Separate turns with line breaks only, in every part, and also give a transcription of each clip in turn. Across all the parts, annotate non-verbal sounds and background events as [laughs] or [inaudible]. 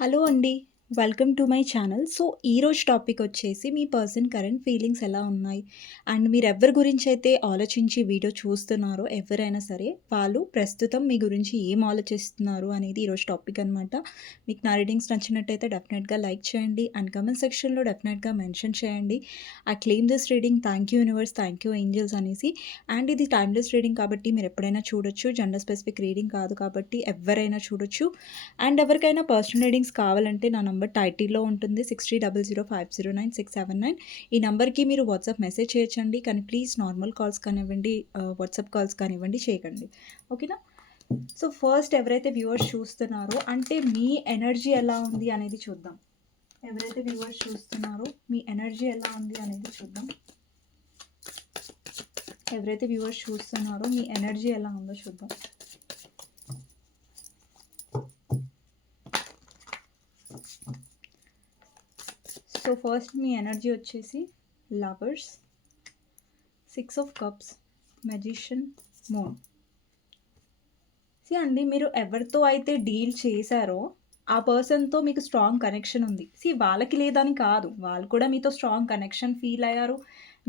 Hello అండి. Welcome to my channel. So, ఈరోజు topic వచ్చేసి మీ పర్సన్ కరెంట్ ఫీలింగ్స్ ఎలా ఉన్నాయి? అండ్ మీరెవ్వరి అయితే ఆలోచించి వీడియో చూస్తున్నారో ఎవరైనా సరే, వాళ్ళు ప్రస్తుతం మీ గురించి ఏం ఆలోచిస్తున్నారు అనేది ఈరోజు టాపిక్ అనమాట. మీకు నా రీడింగ్స్ నచ్చినట్టయితే డెఫినెట్‌గా లైక్ చేయండి. అండ్ కమెంట్ సెక్షన్‌లో డెఫినెట్‌గా మెన్షన్ చేయండి. I claim this reading thank you universe, thank you angels అనేసి. అండ్ ఇది టైమ్‌లెస్ రీడింగ్ కాబట్టి మీరు ఎప్పుడైనా చూడొచ్చు. జెండర్ స్పెసిఫిక్ రీడింగ్ కాదు కాబట్టి ఎవరైనా చూడొచ్చు. అండ్ ఎవరికైనా పర్సనల్ రీడింగ్స్ కావాలంటే నా నెంబర్ టైటిల్‌లో ఉంటుంది. 6300509679 ఈ నెంబర్కి మీరు వాట్సాప్ మెసేజ్ చేయొచ్చండి. కానీ ప్లీజ్ నార్మల్ కాల్స్ కానివ్వండి, వాట్సాప్ కాల్స్ కానివ్వండి చేయకండి. ఓకేనా? సో, ఫస్ట్ ఎవరైతే వ్యూవర్స్ చూస్తున్నారో అంటే మీ ఎనర్జీ ఎలా ఉంది అనేది చూద్దాం. ఎవరైతే వ్యూవర్స్ చూస్తున్నారో మీ ఎనర్జీ ఎలా ఉంది అనేది చూద్దాం. ఎవరైతే వ్యూవర్స్ చూస్తున్నారో మీ ఎనర్జీ ఎలా ఉందో చూద్దాం. సో, ఫస్ట్ మీ ఎనర్జీ వచ్చేసి lovers, six of cups, magician, moon. See అండి మీరు ఎవరితో అయితే డీల్ చేశారో ఆ పర్సన్‌తో మీకు స్ట్రాంగ్ కనెక్షన్ ఉంది. సీ వాళ్ళకి లేదని కాదు. వాళ్ళు కూడా మీతో స్ట్రాంగ్ కనెక్షన్ ఫీల్ అయ్యారు.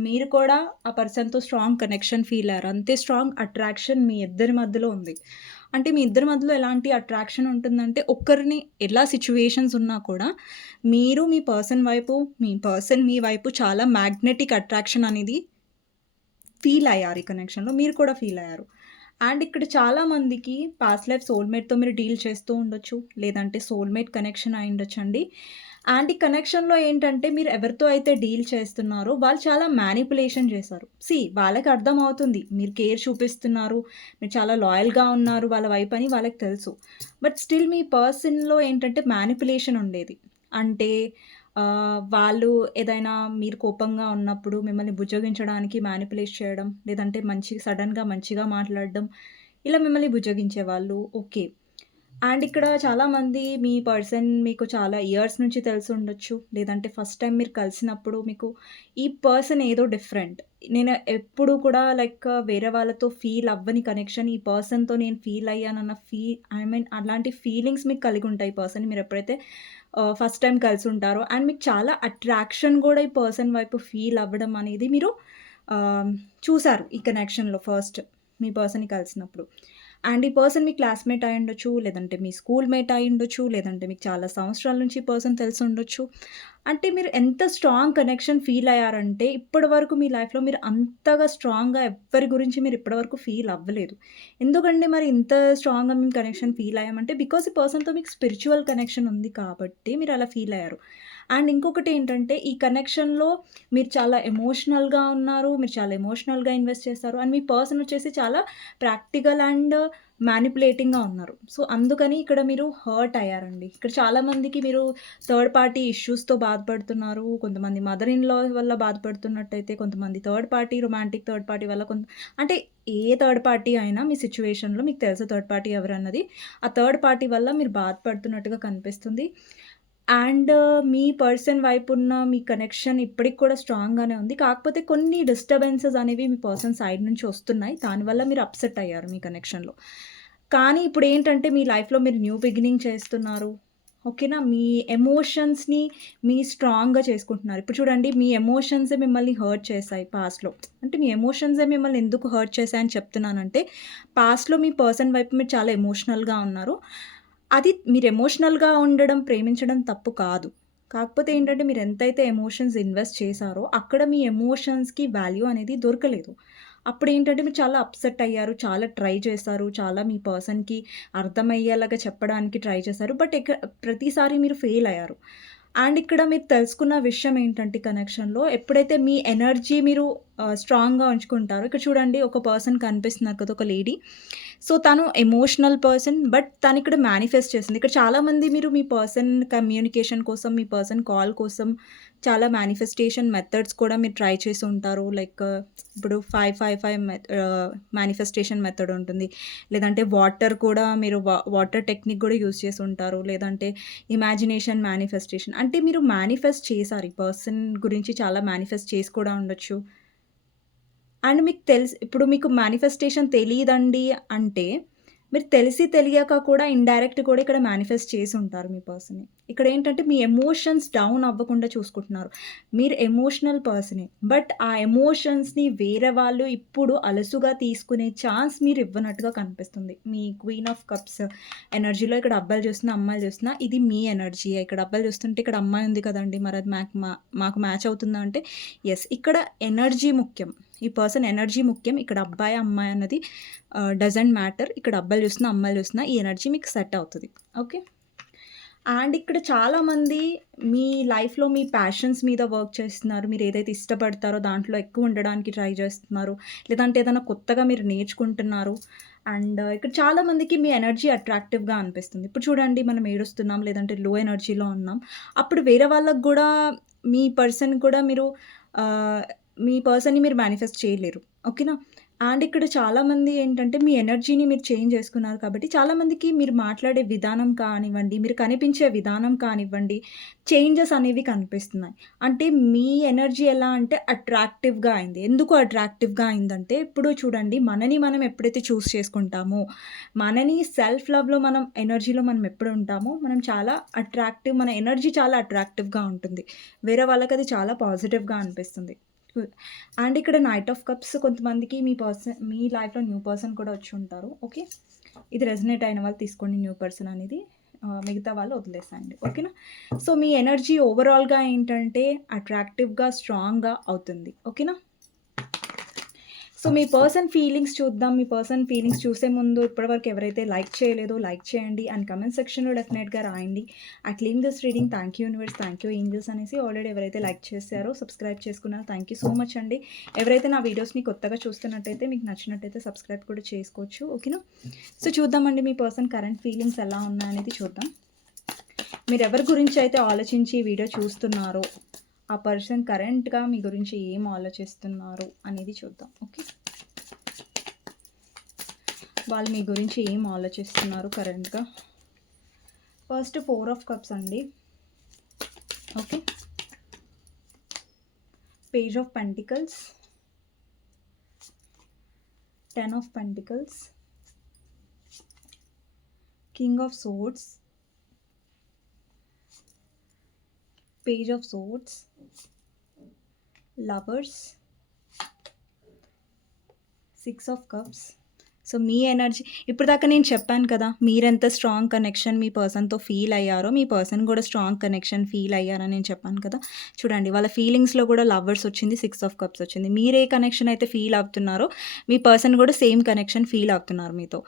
మీరు కూడా ఆ పర్సన్‌తో స్ట్రాంగ్ కనెక్షన్ ఫీల్ అయ్యారు. అంతే స్ట్రాంగ్ అట్రాక్షన్ మీ ఇద్దరి మధ్యలో ఉంది. అంటే మీ ఇద్దరి మధ్యలో ఎలాంటి అట్రాక్షన్ ఉంటుందంటే ఒక్కరిని ఎలా సిచ్యువేషన్స్ ఉన్నా కూడా మీరు మీ పర్సన్ వైపు, మీ పర్సన్ మీ వైపు చాలా మ్యాగ్నెటిక్ అట్రాక్షన్ అనేది ఫీల్ అయ్యారు ఈ కనెక్షన్‌లో. మీరు కూడా ఫీల్ అయ్యారు. అండ్ ఇక్కడ చాలామందికి పాస్ట్ లైఫ్ సోల్‌మేట్‌తో మీరు డీల్ చేస్తూ ఉండొచ్చు. లేదంటే సోల్‌మేట్ కనెక్షన్ అయ్యుండొచ్చండి. అండ్ ఈ కనెక్షన్‌లో ఏంటంటే మీరు ఎవరితో అయితే డీల్ చేస్తున్నారో వాళ్ళు చాలా మ్యానిపులేషన్ చేశారు. సి వాళ్ళకి అర్థమవుతుంది. మీరు కేర్ చూపిస్తున్నారు. మీరు చాలా లాయల్‌గా ఉన్నారు వాళ్ళ వైపు అని వాళ్ళకి తెలుసు. బట్ స్టిల్ మీ పర్సన్‌లో ఏంటంటే మ్యానిపులేషన్ ఉండేది. అంటే వాళ్ళు ఏదైనా మీరు కోపంగా ఉన్నప్పుడు మిమ్మల్ని బుజ్జగించడానికి మ్యానిపులేట్ చేయడం. లేదంటే మంచి సడన్గా మంచిగా మాట్లాడడం. ఇలా మిమ్మల్ని బుజ్జగించేవాళ్ళు. ఓకే. అండ్ ఇక్కడ చాలామంది మీ పర్సన్ మీకు చాలా ఇయర్స్ నుంచి తెలిసి ఉండొచ్చు లేదంటే ఫస్ట్ టైం మీరు కలిసినప్పుడు మీకు ఈ పర్సన్ ఏదో డిఫరెంట్. నేను ఎప్పుడు కూడా లైక్ వేరే వాళ్ళతో ఫీల్ అవ్వని కనెక్షన్ ఈ పర్సన్‌తో నేను ఫీల్ అయ్యానన్న ఫీ ఐ మీన్ అలాంటి ఫీలింగ్స్ మీకు కలిగి ఉంటాయి పర్సన్ మీరు ఎప్పుడైతే ఫస్ట్ టైం కలిసి ఉంటారు అండ్ మీకు చాలా అట్రాక్షన్ కూడా ఈ పర్సన్ వైపు ఫీల్ అవ్వడం అనేది మీరు చూసారు ఈ కనెక్షన్‌లో ఫస్ట్ మీ పర్సన్‌ని కలిసినప్పుడు. అండ్ ఈ పర్సన్ మీ క్లాస్‌మేట్ అయ్యుండొచ్చు. లేదంటే మీ స్కూల్ మేట్ అయి ఉండొచ్చు లేదంటే మీకు చాలా సంవత్సరాల నుంచి ఈ పర్సన్ తెలిసుండొచ్చు. అంటే మీరు ఎంత స్ట్రాంగ్ కనెక్షన్ ఫీల్ అయ్యారంటే ఇప్పటి వరకు మీ లైఫ్‌లో మీరు అంతగా స్ట్రాంగ్‌గా ఎవ్వరి గురించి మీరు ఇప్పటి వరకు ఫీల్ అవ్వలేదు. ఎందుకంటే మరి ఇంత స్ట్రాంగ్‌గా మేము కనెక్షన్ ఫీల్ అయ్యామంటే బికాస్ ఈ పర్సన్‌తో మీకు స్పిరిచువల్ కనెక్షన్ ఉంది కాబట్టి మీరు అలా ఫీల్ అయ్యారు. అండ్ ఇంకొకటి ఏంటంటే ఈ కనెక్షన్‌లో మీరు చాలా ఎమోషనల్‌గా ఉన్నారు. మీరు చాలా ఎమోషనల్‌గా ఇన్వెస్ట్ చేస్తారు. అండ్ మీ పర్సన్ వచ్చేసి చాలా ప్రాక్టికల్ అండ్ మ్యానిపులేటింగ్‌గా ఉన్నారు. సో, అందుకని ఇక్కడ మీరు హర్ట్ అయ్యారండి. ఇక్కడ చాలామందికి మీరు థర్డ్ పార్టీ ఇష్యూస్‌తో బాధపడుతున్నారు. కొంతమంది మదర్ ఇన్ లా వల్ల బాధపడుతున్నట్టయితే కొంతమంది third party romantic third party వల్ల కొంత అంటే ఏ థర్డ్ పార్టీ అయినా మీ సిచ్యువేషన్లో మీకు తెలుసు థర్డ్ పార్టీ ఎవరన్నది. ఆ థర్డ్ పార్టీ వల్ల మీరు బాధపడుతున్నట్టుగా కనిపిస్తుంది. అండ్ uh, మీ పర్సన్ వైపు ఉన్న మీ కనెక్షన్ ఇప్పటికి కూడా స్ట్రాంగ్‌గానే ఉంది. కాకపోతే కొన్ని డిస్టర్బెన్సెస్ అనేవి మీ పర్సన్ సైడ్ నుంచి వస్తున్నాయి. దానివల్ల మీరు అప్సెట్ అయ్యారు మీ కనెక్షన్‌లో. కానీ ఇప్పుడు ఏంటంటే మీ లైఫ్‌లో మీరు న్యూ బిగినింగ్ చేస్తున్నారు. ఓకేనా? మీ ఎమోషన్స్‌ని మీ స్ట్రాంగ్‌గా చేసుకుంటున్నారు. ఇప్పుడు చూడండి మీ ఎమోషన్సే మిమ్మల్ని హర్ట్ చేశాయి పాస్ట్‌లో. అంటే మీ ఎమోషన్సే మిమ్మల్ని ఎందుకు హర్ట్ చేశాయని చెప్తున్నానంటే పాస్ట్‌లో మీ పర్సన్ వైపు మీరు చాలా ఎమోషనల్‌గా ఉన్నారు. అది మీరు ఎమోషనల్‌గా ఉండడం, ప్రేమించడం తప్పు కాదు. కాకపోతే ఏంటంటే మీరు ఎంతైతే ఎమోషన్స్ ఇన్వెస్ట్ చేశారో అక్కడ మీ ఎమోషన్స్‌కి వాల్యూ అనేది దొరకలేదు. అప్పుడు ఏంటంటే మీరు చాలా అప్సెట్ అయ్యారు. చాలా ట్రై చేశారు. చాలా మీ పర్సన్‌కి అర్థమయ్యేలాగా చెప్పడానికి ట్రై చేశారు. బట్ ఇక ప్రతిసారి మీరు ఫెయిల్ అయ్యారు. అండ్ ఇక్కడ మీరు తెలుసుకున్న విషయం ఏంటంటే కనెక్షన్‌లో ఎప్పుడైతే మీ ఎనర్జీ మీరు స్ట్రాంగ్‌గా ఉంచుకుంటారో ఇక్కడ చూడండి ఒక పర్సన్ కనిపిస్తున్నారు కదా! ఒక లేడీ. సో, తను ఎమోషనల్ పర్సన్ బట్ తను ఇక్కడ మేనిఫెస్ట్ చేసింది. ఇక్కడ చాలామంది మీరు మీ పర్సన్ కమ్యూనికేషన్ కోసం, మీ పర్సన్ కాల్ కోసం చాలా మేనిఫెస్టేషన్ మెథడ్స్ కూడా మీరు ట్రై చేసి ఉంటారు. లైక్ ఇప్పుడు five five five manifestation method ఉంటుంది. లేదంటే వాటర్ కూడా మీరు వా వాటర్ టెక్నిక్ కూడా యూజ్ చేసి ఉంటారు. లేదంటే ఇమాజినేషన్ మేనిఫెస్టేషన్ అంటే మీరు మేనిఫెస్ట్ చేశారు. ఈ పర్సన్ గురించి చాలా మేనిఫెస్ట్ చేసి కూడా ఉండొచ్చు. అండ్ మీకు తెలుసు ఇప్పుడు మీకు మేనిఫెస్టేషన్ తెలియదండి అంటే మీరు తెలిసి తెలియక కూడా ఇండైరెక్ట్ కూడా ఇక్కడ మేనిఫెస్ట్ చేసి ఉంటారు మీ పర్సన్‌ని. ఇక్కడ ఏంటంటే మీ ఎమోషన్స్ డౌన్ అవ్వకుండా చూసుకుంటున్నారు. మీరు ఎమోషనల్ పర్సనే. బట్ ఆ ఎమోషన్స్‌ని వేరే వాళ్ళు ఇప్పుడు అలసుగా తీసుకునే ఛాన్స్ మీరు ఇవ్వనట్టుగా కనిపిస్తుంది. మీ క్వీన్ ఆఫ్ కప్స్ ఎనర్జీలో ఇక్కడ అబ్బాయిలు చూస్తున్నా, అమ్మాయిలు చూస్తున్నా ఇది మీ ఎనర్జీ ఇక్కడ అబ్బాయిలు చూస్తుంటే ఇక్కడ అమ్మాయి ఉంది కదండి మరి అది మాకు మా మాకు మ్యాచ్ అవుతుందా అంటే ఎస్ ఇక్కడ ఎనర్జీ ముఖ్యం. ఈ పర్సన్ ఎనర్జీ ముఖ్యం. ఇక్కడ అబ్బాయి, అమ్మాయి అన్నది డజంట్ మ్యాటర్. ఇక్కడ అబ్బాయిలు చూస్తున్నా, అమ్మాయిలు చూసినా ఈ ఎనర్జీ మీకు సెట్ అవుతుంది ఓకే. అండ్ ఇక్కడ చాలామంది మీ లైఫ్‌లో మీ ప్యాషన్స్ మీద వర్క్ చేస్తున్నారు. మీరు ఏదైతే ఇష్టపడతారో దాంట్లో ఎక్కువ ఉండడానికి ట్రై చేస్తున్నారు. లేదంటే ఏదైనా కొత్తగా మీరు నేర్చుకుంటున్నారు. అండ్ ఇక్కడ చాలామందికి మీ ఎనర్జీ అట్రాక్టివ్‌గా అనిపిస్తుంది. ఇప్పుడు చూడండి మనం ఏడుస్తున్నాం లేదంటే లో ఎనర్జీలో ఉన్నాం. అప్పుడు వేరే వాళ్ళకు కూడా మీ పర్సన్ కూడా మీరు మీ పర్సన్‌ని మీరు మేనిఫెస్ట్ చేయలేరు. ఓకేనా? అండ్ ఇక్కడ చాలామంది ఏంటంటే మీ ఎనర్జీని మీరు చేంజ్ చేసుకున్నారు కాబట్టి చాలామందికి మీరు మాట్లాడే విధానం కానివ్వండి, మీరు కనిపించే విధానం కానివ్వండి, చేంజెస్ అనేవి కనిపిస్తున్నాయి. అంటే మీ ఎనర్జీ ఎలా అంటే అట్రాక్టివ్‌గా అయింది. ఎందుకు అట్రాక్టివ్‌గా అయిందంటే ఇప్పుడు చూడండి మనని మనం ఎప్పుడైతే చూస్ చేసుకుంటామో, మనని సెల్ఫ్ లవ్‌లో మనం ఎనర్జీలో మనం ఎప్పుడు ఉంటామో మనం చాలా అట్రాక్టివ్ మన ఎనర్జీ చాలా అట్రాక్టివ్‌గా ఉంటుంది. వేరే వాళ్ళకి అది చాలా పాజిటివ్‌గా అనిపిస్తుంది. అండ్ ఇక్కడ నైట్ ఆఫ్ కప్స్ కొంతమందికి మీ పర్సన్ మీ లైఫ్‌లో న్యూ పర్సన్ కూడా వచ్చి ఉంటారు. ఓకే. ఇది రెజనేట్ అయిన వాళ్ళు తీసుకోండి న్యూ పర్సన్ అనేది. మిగతా వాళ్ళు వదిలేసండి ఓకేనా? సో మీ ఎనర్జీ ఓవరాల్‌గా ఏంటంటే అట్రాక్టివ్‌గా, స్ట్రాంగ్‌గా అవుతుంది. ఓకేనా? సో మీ పర్సన్ ఫీలింగ్స్ చూద్దాం. మీ పర్సన్ ఫీలింగ్స్ చూసే ముందు ఇప్పటివరకు ఎవరైతే లైక్ చేయలేదో లైక్ చేయండి. అండ్ కామెంట్ సెక్షన్‌లో డెఫినెట్‌గా రాయండి. I claim this reading thank you universe, thank you angels అనేసి ఆల్రెడీ ఎవరైతే లైక్ చేశారో, సబ్స్క్రైబ్ చేసుకున్నారో థాంక్ యూ సో మచ్ అండి. ఎవరైతే నా వీడియోస్‌ని కొత్తగా చూస్తున్నట్టయితే మీకు నచ్చినట్టయితే సబ్స్క్రైబ్ కూడా చేసుకోవచ్చు. ఓకేనా? సో చూద్దామండి మీ పర్సన్ కరెంట్ ఫీలింగ్స్ ఎలా ఉన్నాయనేది చూద్దాం. మీరు ఎవరి గురించి అయితే ఆలోచించి ఈ వీడియో చూస్తున్నారో, ఆ పర్సన్ కరెంట్‌గా మీ గురించి ఏం ఆలోచిస్తున్నారు అనేది చూద్దాం. ఓకే. వాళ్ళు మీ గురించి ఏం ఆలోచిస్తున్నారు కరెంట్‌గా. ఫస్ట్ ఫోర్ ఆఫ్ కప్స్ అండి. Okay. Page of pentacles. Ten of pentacles. King of swords page of swords lovers. Six of cups. So me energy ఇప్పటిదాకా నేను చెప్పాను కదా! మీరెంత స్ట్రాంగ్ కనెక్షన్ మీ పర్సన్‌తో ఫీల్ అయ్యారో, మీ పర్సన్ కూడా స్ట్రాంగ్ కనెక్షన్ ఫీల్ అయ్యారని నేను చెప్పాను కదా! చూడండి వాళ్ళ ఫీలింగ్స్‌లో కూడా లవర్స్ వచ్చింది. సిక్స్ ఆఫ్ కప్స్ వచ్చింది. మీరే కనెక్షన్ అయితే ఫీల్ అవుతున్నారో, మీ పర్సన్ కూడా సేమ్ కనెక్షన్ ఫీల్ అవుతున్నారు మీతో.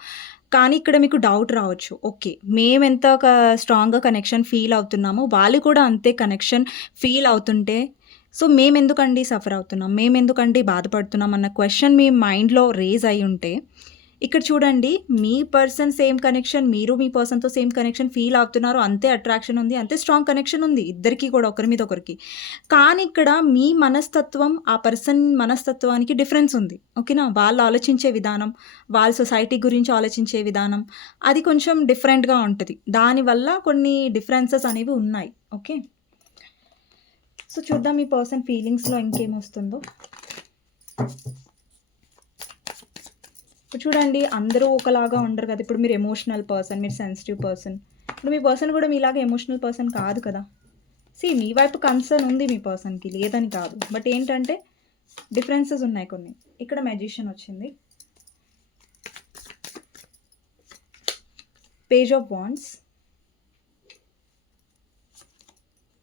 కానీ ఇక్కడ మీకు డౌట్ రావచ్చు. ఓకే. మేము ఎంత స్ట్రాంగ్‌గా కనెక్షన్ ఫీల్ అవుతున్నామో, వాళ్ళు కూడా అంతే కనెక్షన్ ఫీల్ అవుతుంటే, సో మేమెందుకండి సఫర్ అవుతున్నాం? మేమెందుకండి బాధపడుతున్నాం అన్న క్వశ్చన్ మీ మైండ్‌లో రేజ్ అయి ఉంటే, ఇక్కడ చూడండి మీ పర్సన్ సేమ్ కనెక్షన్, మీరు మీ పర్సన్‌తో సేమ్ కనెక్షన్ ఫీల్ అవుతున్నారు. అంతే అట్రాక్షన్ ఉంది. అంతే స్ట్రాంగ్ కనెక్షన్ ఉంది. ఇద్దరికీ కూడా ఒకరి మీద ఒకరికి. కానీ ఇక్కడ మీ మనస్తత్వం, ఆ పర్సన్ మనస్తత్వానికి డిఫరెన్స్ ఉంది. ఓకేనా? వాళ్ళు ఆలోచించే విధానం, వాళ్ళ సొసైటీ గురించి ఆలోచించే విధానం, అది కొంచెం డిఫరెంట్‌గా ఉంటుంది దానివల్ల కొన్ని డిఫరెన్సెస్ అనేవి ఉన్నాయి. ఓకే. సో చూద్దాం మీ పర్సన్ ఫీలింగ్స్‌లో ఇంకేమొస్తుందో. చూడండి అందరూ ఒకలాగా ఉండరు కదా! ఇప్పుడు మీరు ఎమోషనల్ పర్సన్, మీరు సెన్సిటివ్ పర్సన్. ఇప్పుడు మీ పర్సన్ కూడా మీలాగా ఎమోషనల్ పర్సన్ కాదు కదా! సి మీ వైపు కన్సర్న్ ఉంది మీ పర్సన్‌కి లేదని కాదు. బట్ ఏంటంటే డిఫరెన్సెస్ ఉన్నాయి కొన్ని. ఇక్కడ మెజిషియన్ వచ్చింది. Page of wands.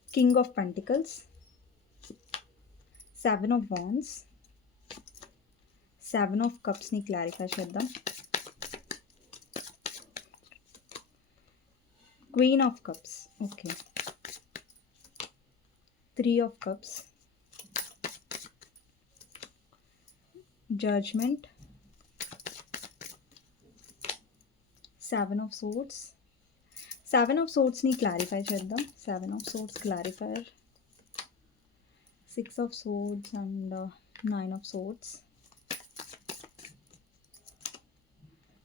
King of pentacles. Seven of wands seven of కప్స్‌ని clarify చేద్దాం. Queen of cups. Okay. Three of cups. Judgement. Seven of swords. Seven of సోర్డ్స్‌ని clarify చేద్దాం. Seven of swords clarifier six of swords and nine of swords.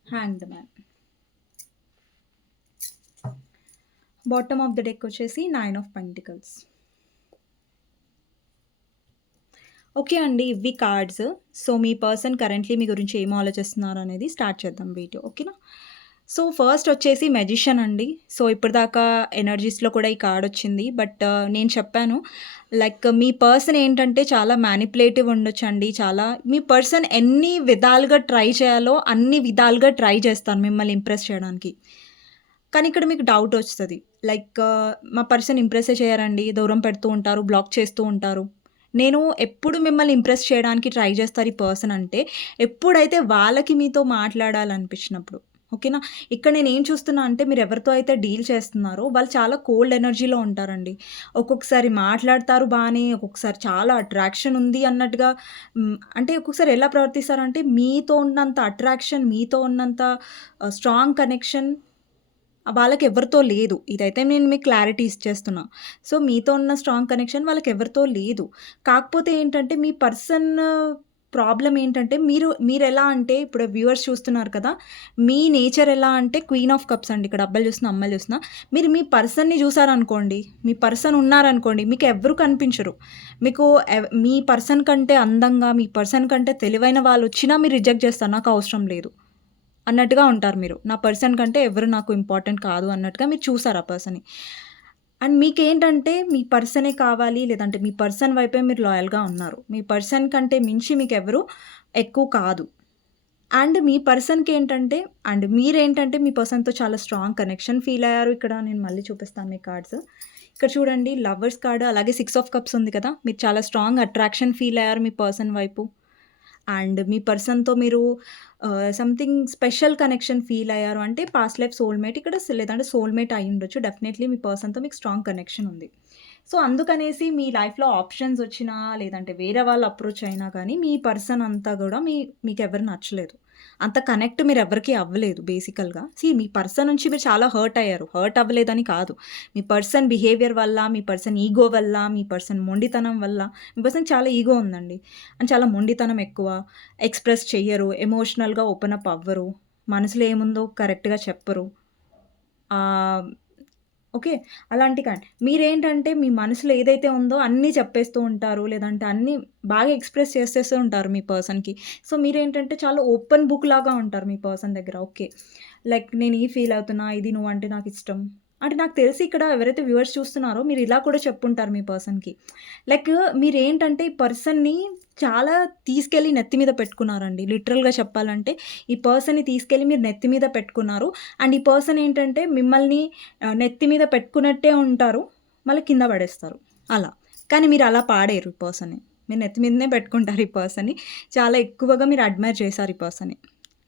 Hanged man. Bottom of the deck వచ్చేసి nine of pentacles. Okay అండి. ఇవి cards. So మీ person currently మీ గురించి ఏం ఆలోచిస్తున్నారు అనేది స్టార్ట్ చేద్దాం వీడియో. ఓకేనా? సో ఫస్ట్ వచ్చేసి మెజిషియన్ అండి. సో ఇప్పటిదాకా ఎనర్జీస్‌లో కూడా ఈ కార్డ్ వచ్చింది. బట్ నేను చెప్పాను లైక్ మీ పర్సన్ ఏంటంటే చాలా మ్యానిపులేటివ్ ఉండొచ్చండి. చాలా మీ పర్సన్ ఎన్ని విధాలుగా ట్రై చేయాలో అన్ని విధాలుగా ట్రై చేస్తాను మిమ్మల్ని ఇంప్రెస్ చేయడానికి. కానీ ఇక్కడ మీకు డౌట్ వస్తుంది లైక్ మా పర్సన్ ఇంప్రెస్సే చేయరండి. దూరం పెడుతూ ఉంటారు. బ్లాక్ చేస్తూ ఉంటారు. నేను ఎప్పుడు మిమ్మల్ని ఇంప్రెస్ చేయడానికి ట్రై చేస్తారు ఈ పర్సన్ అంటే ఎప్పుడైతే వాళ్ళకి మీతో మాట్లాడాలనిపించినప్పుడు. ఓకేనా? ఇక్కడ నేను ఏం చూస్తున్నా అంటే మీరు ఎవరితో అయితే డీల్ చేస్తున్నారో వాళ్ళు చాలా కోల్డ్ ఎనర్జీలో ఉంటారండి. ఒక్కొక్కసారి మాట్లాడతారు బానే, ఒక్కొక్కసారి చాలా అట్రాక్షన్ ఉంది అన్నట్టుగా అంటే ఒక్కొక్కసారి ఎలా ప్రవర్తిస్తారంటే మీతో ఉన్నంత అట్రాక్షన్, మీతో ఉన్నంత స్ట్రాంగ్ కనెక్షన్ వాళ్ళకి ఎవరితో లేదు. ఇదైతే నేను మీకు క్లారిటీ ఇచ్చేస్తున్నా. సో మీతో ఉన్న స్ట్రాంగ్ కనెక్షన్ వాళ్ళకి ఎవరితో లేదు. కాకపోతే ఏంటంటే మీ పర్సన్ ప్రాబ్లం ఏంటంటే మీరు మీరు ఎలా అంటే ఇప్పుడు వ్యూవర్స్ చూస్తున్నారు కదా! మీ నేచర్ ఎలా అంటే క్వీన్ ఆఫ్ కప్స్ అండి. ఇక్కడ అబ్బాయిలు చూస్తున్నా, అమ్మాయిలు చూస్తున్నా. మీరు మీ పర్సన్‌ని చూసారనుకోండి, మీ పర్సన్ ఉన్నారనుకోండి మీకు ఎవరు కనిపించరు. మీకు మీ పర్సన్ కంటే అందంగా, మీ పర్సన్ కంటే తెలివైన వాళ్ళు వచ్చినా మీరు రిజెక్ట్ చేస్తారు. నాకు అవసరం లేదు. అన్నట్టుగా ఉంటారు మీరు. నా పర్సన్ కంటే ఎవరు నాకు ఇంపార్టెంట్ కాదు అన్నట్టుగా మీరు చూసారు ఆ పర్సన్‌ని. అండ్ మీకేంటంటే మీ పర్సనే కావాలి లేదంటే మీ పర్సన్ వైపే మీరు లాయల్‌గా ఉన్నారు. మీ పర్సన్ కంటే మించి మీకు ఎవరు ఎక్కువ కాదు. అండ్ మీ పర్సన్‌కి ఏంటంటే అండ్ మీరేంటంటే మీ పర్సన్‌తో చాలా స్ట్రాంగ్ కనెక్షన్ ఫీల్ అయ్యారు. ఇక్కడ నేను మళ్ళీ చూపిస్తాను మీ కార్డ్స్. ఇక్కడ చూడండి లవర్స్ కార్డ్ అలాగే సిక్స్ ఆఫ్ కప్స్ ఉంది కదా! మీరు చాలా స్ట్రాంగ్ అట్రాక్షన్ ఫీల్ అయ్యారు మీ పర్సన్ వైపు. అండ్ మీ పర్సన్‌తో మీరు సంథింగ్ స్పెషల్ కనెక్షన్ ఫీల్ అయ్యారు. అంటే పాస్ట్ లైఫ్ సోల్‌మేట్ ఇక్కడ లేదంటే సోల్‌మేట్ ఉండొచ్చు డెఫినెట్లీ మీ పర్సన్‌తో మీకు స్ట్రాంగ్ కనెక్షన్ ఉంది. సో అందుకనేసి మీ లైఫ్‌లో ఆప్షన్స్ వచ్చినా లేదంటే వేరే వాళ్ళు అప్రోచ్ అయినా కానీ మీ పర్సన్ అంతా కూడా మీ మీకు ఎవరు నచ్చలేదు. అంత కనెక్ట్ మీరు ఎవరికి అవ్వలేదు బేసికల్‌గా. సీ మీ పర్సన్ నుంచి మీరు చాలా హర్ట్ అయ్యారు. హర్ట్ అవ్వలేదని కాదు. మీ పర్సన్ బిహేవియర్ వల్ల, మీ పర్సన్ ఈగో వల్ల, మీ పర్సన్ మొండితనం వల్ల మీ పర్సన్ చాలా ఈగో ఉందండి. అండ్ చాలా మొండితనం ఎక్కువ. ఎక్స్‌ప్రెస్ చెయ్యరు. ఎమోషనల్‌గా ఓపెన్ అప్ అవ్వరు. మనసులో ఏముందో కరెక్ట్‌గా చెప్పరు. ఓకే. అలాంటి కానీ మీరేంటంటే మీ మనసులో ఏదైతే ఉందో అన్నీ చెప్పేస్తూ ఉంటారు. లేదంటే అన్నీ బాగా ఎక్స్‌ప్రెస్ చేసేస్తూ ఉంటారు మీ పర్సన్‌కి. సో మీరేంటంటే చాలా ఓపెన్ బుక్ లాగా ఉంటారు మీ పర్సన్ దగ్గర. ఓకే. లైక్ నేను ఈ ఫీల్ అవుతున్నా. ఇది నువ్వంటే ఇష్టం అంటే నాకు తెలిసి ఇక్కడ ఎవరైతే వ్యూవర్స్ చూస్తున్నారో మీరు ఇలా కూడా చెప్పుంటారు మీ పర్సన్‌కి. లైక్ మీరేంటంటే ఈ పర్సన్‌ని చాలా తీసుకెళ్ళి నెత్తి మీద పెట్టుకున్నారండి. లిటరల్‌గా చెప్పాలంటే ఈ పర్సన్‌ని తీసుకెళ్ళి మీరు నెత్తి మీద పెట్టుకున్నారు. అండ్ ఈ పర్సన్ ఏంటంటే మిమ్మల్ని నెత్తి మీద పెట్టుకున్నట్టే ఉంటారు. మళ్ళీ కింద పడేస్తారు. అలా. కానీ మీరు అలా పాడేరు ఈ పర్సన్‌ని. మీరు నెత్తి మీదనే పెట్టుకుంటారు ఈ పర్సన్‌ని. చాలా ఎక్కువగా మీరు అడ్మైర్ చేశారు ఈ పర్సన్‌ని.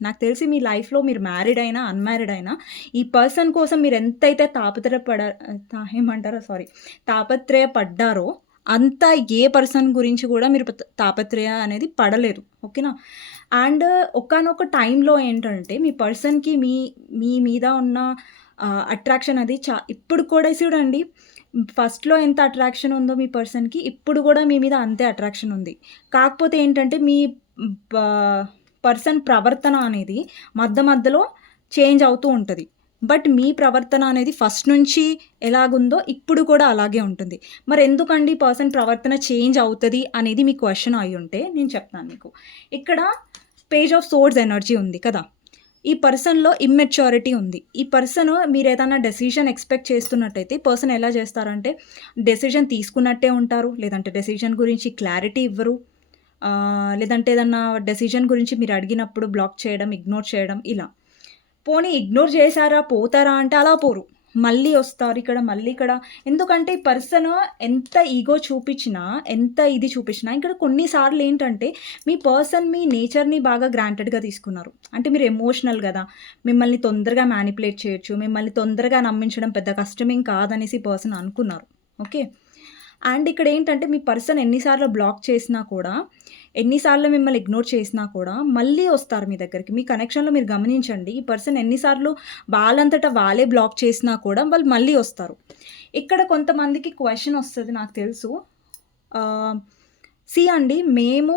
నాకు తెలిసి మీ లైఫ్‌లో మీరు మ్యారీడ్ అయినా, అన్‌మ్యారీడ్ అయినా ఈ పర్సన్ కోసం మీరు ఎంతైతే తాపత్రయపడ తా ఏమంటారో సారీ తాపత్రయ పడ్డారో అంత ఏ పర్సన్ గురించి కూడా మీరు తాపత్రయ అనేది పడలేదు. ఓకేనా? అండ్ ఒకానొక టైంలో ఏంటంటే మీ పర్సన్‌కి మీ మీ మీద ఉన్న అట్రాక్షన్ అది చా ఇప్పుడు కూడా చూడండి ఫస్ట్‌లో ఎంత అట్రాక్షన్ ఉందో మీ పర్సన్‌కి ఇప్పుడు కూడా మీ మీద అంతే అట్రాక్షన్ ఉంది. కాకపోతే ఏంటంటే మీ పర్సన్ ప్రవర్తన అనేది మధ్య మధ్యలో చేంజ్ అవుతూ ఉంటుంది బట్ మీ ప్రవర్తన అనేది ఫస్ట్ నుంచి ఎలాగుందో ఇప్పుడు కూడా అలాగే ఉంటుంది. మరి ఎందుకండి పర్సన్ ప్రవర్తన చేంజ్ అవుతుంది అనేది మీ క్వశ్చన్ అయి ఉంటే నేను చెప్తాను మీకు. ఇక్కడ పేజ్ ఆఫ్ సోర్స్ ఎనర్జీ ఉంది కదా! ఈ పర్సన్‌లో ఇమ్మెచ్యూరిటీ ఉంది. ఈ పర్సన్ మీరేదన్నా డెసిషన్ ఎక్స్‌పెక్ట్ చేస్తున్నట్టయితే పర్సన్ ఎలా చేస్తారంటే డెసిషన్ తీసుకున్నట్టే ఉంటారు. లేదంటే డెసిషన్ గురించి క్లారిటీ ఇవ్వరు. లేదంటే ఏదన్నా డెసిషన్ గురించి మీరు అడిగినప్పుడు బ్లాక్ చేయడం, ఇగ్నోర్ చేయడం ఇలా. పోనీ ఇగ్నోర్ చేశారా, పోతారా అంటే అలా పోరు. మళ్ళీ వస్తారు ఇక్కడ, మళ్ళీ ఇక్కడ. ఎందుకంటే ఈ పర్సన్ ఎంత ఈగో చూపించినా, ఎంత ఇది చూపించినా ఇక్కడ కొన్నిసార్లు ఏంటంటే మీ పర్సన్ మీ నేచర్‌ని బాగా గ్రాంటెడ్‌గా తీసుకున్నారు. అంటే మీరు ఎమోషనల్ కదా మిమ్మల్ని తొందరగా మ్యానిపులేట్ చేయొచ్చు. మిమ్మల్ని తొందరగా నమ్మించడం పెద్ద కష్టమేం కాదనేసి పర్సన్ అనుకున్నారు. ఓకే. అండ్ ఇక్కడ ఏంటంటే మీ పర్సన్ ఎన్నిసార్లు బ్లాక్ చేసినా కూడా, ఎన్నిసార్లు మిమ్మల్ని ఇగ్నోర్ చేసినా కూడా మళ్ళీ వస్తారు మీ దగ్గరికి. మీ కనెక్షన్‌లో మీరు గమనించండి. ఈ పర్సన్ ఎన్నిసార్లు వాళ్ళంతటా వాళ్ళంతట వాళ్ళే బ్లాక్ చేసినా కూడా వాళ్ళు మళ్ళీ వస్తారు. ఇక్కడ కొంతమందికి క్వశ్చన్ వస్తుంది నాకు తెలుసు. సి సీ అండి మేము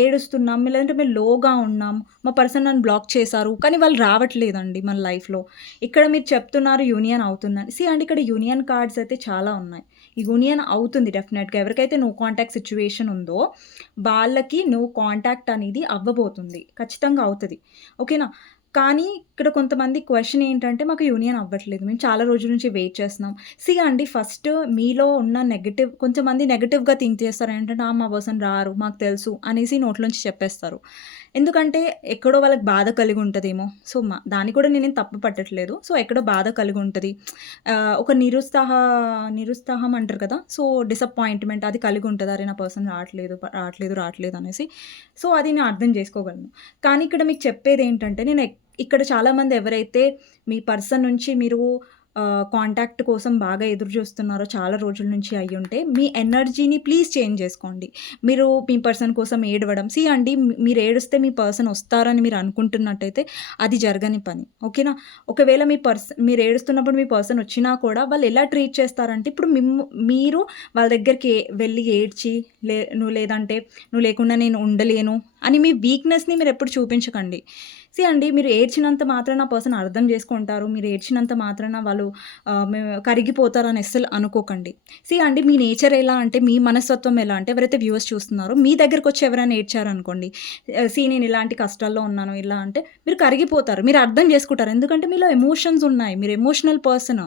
ఏడుస్తున్నాం లేదంటే మేము లోగా ఉన్నాం. మా పర్సన్ నన్ను బ్లాక్ చేశారు. కానీ వాళ్ళు రావట్లేదండి మన లైఫ్‌లో. ఇక్కడ మీరు చెప్తున్నారు యూనియన్ అవుతుందని. సీ అండి ఇక్కడ యూనియన్ కార్డ్స్ అయితే చాలా ఉన్నాయి. ఈ యూనియన్ అవుతుంది డెఫినెట్‌గా. ఎవరికైతే నో కాంటాక్ట్ సిచ్యువేషన్ ఉందో వాళ్ళకి నో కాంటాక్ట్ అనేది అవ్వబోతుంది. ఖచ్చితంగా అవుతుంది ఓకేనా? కానీ ఇక్కడ కొంతమంది క్వశ్చన్ ఏంటంటే మాకు యూనియన్ అవ్వట్లేదు. మేము చాలా రోజుల నుంచి వెయిట్ చేస్తున్నాం. సి అండి ఫస్ట్ మీలో ఉన్న నెగటివ్ కొంతమంది నెగటివ్గా థింక్ చేస్తారు. ఏంటంటే "ఆ, మా పర్సన్ రారు మాకు తెలుసు అనేసి నోట్లోంచి చెప్పేస్తారు. ఎందుకంటే ఎక్కడో వాళ్ళకి బాధ కలిగి ఉంటుందేమో. సో మా దాన్ని కూడా నేనేం తప్పు పట్టట్లేదు. సో ఎక్కడో బాధ కలిగి ఉంటుంది. ఒక నిరుత్సాహ నిరుత్సాహం అంటారు కదా. సో డిసప్పాయింట్మెంట్ అది కలిగి ఉంటుంది. అరే నా పర్సన్ రావట్లేదు రావట్లేదు రావట్లేదు అనేసి. సో అది నేను అర్థం చేసుకోగలను. కానీ ఇక్కడ మీకు చెప్పేది ఏంటంటే నేను ఇక్కడ చాలామంది ఎవరైతే మీ పర్సన్ నుంచి మీరు కాంటాక్ట్ కోసం బాగా ఎదురు చూస్తున్నారో చాలా రోజుల నుంచి అయ్యి ఉంటే మీ ఎనర్జీని ప్లీజ్ చేంజ్ చేసుకోండి. మీరు మీ పర్సన్ కోసం ఏడవడం సి అండి మీరు ఏడిస్తే మీ పర్సన్ వస్తారని మీరు అనుకుంటున్నట్టయితే అది జరగని పని. ఓకేనా? ఒకవేళ మీ పర్సన్ మీరు ఏడుస్తున్నప్పుడు మీ పర్సన్ వచ్చినా కూడా వాళ్ళు ఎలా ట్రీట్ చేస్తారంటే ఇప్పుడు మీరు వాళ్ళ దగ్గరికి వెళ్ళి ఏడ్చి లే నువ్వు లేదంటే నువ్వు లేకుండా నేను ఉండలేను అని మీ వీక్నెస్ని మీరు ఎప్పుడు చూపించకండి. సి అండి మీరు ఏడ్చినంత మాత్రాన పర్సన్ అర్థం చేసుకుంటారు. మీరు ఏడ్చినంత మాత్రాన వాళ్ళు ఆ, కరిగిపోతారని అస్సలు అనుకోకండి. సి అండి మీ నేచర్ ఎలా అంటే మీ మనస్తత్వం ఎలా అంటే ఎవరైతే వ్యూవర్స్ చూస్తున్నారో మీ దగ్గరకు వచ్చి ఎవరైనా ఏడ్చారనుకోండి సి నేను ఇలాంటి కష్టాల్లో ఉన్నాను ఇలా అంటే మీరు కరిగిపోతారు. మీరు అర్థం చేసుకుంటారు. ఎందుకంటే మీలో ఎమోషన్స్ ఉన్నాయి. మీరు ఎమోషనల్ పర్సన్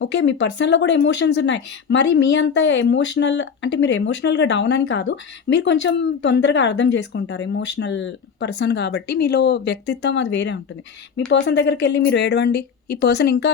ఓకే మీ పర్సన్లో కూడా ఎమోషన్స్ ఉన్నాయి. మరి మీ అంత ఎమోషనల్ అంటే మీరు ఎమోషనల్గా డౌన్ అని కాదు మీరు కొంచెం తొందరగా అర్థం చేసుకుంటారు ఎమోషనల్ పర్సన్ కాబట్టి మీలో వ్యక్తిత్వం అది వేరే ఉంటుంది. మీ పర్సన్ దగ్గరికి వెళ్ళి మీరు ఏడవండి. ఈ పర్సన్ ఇంకా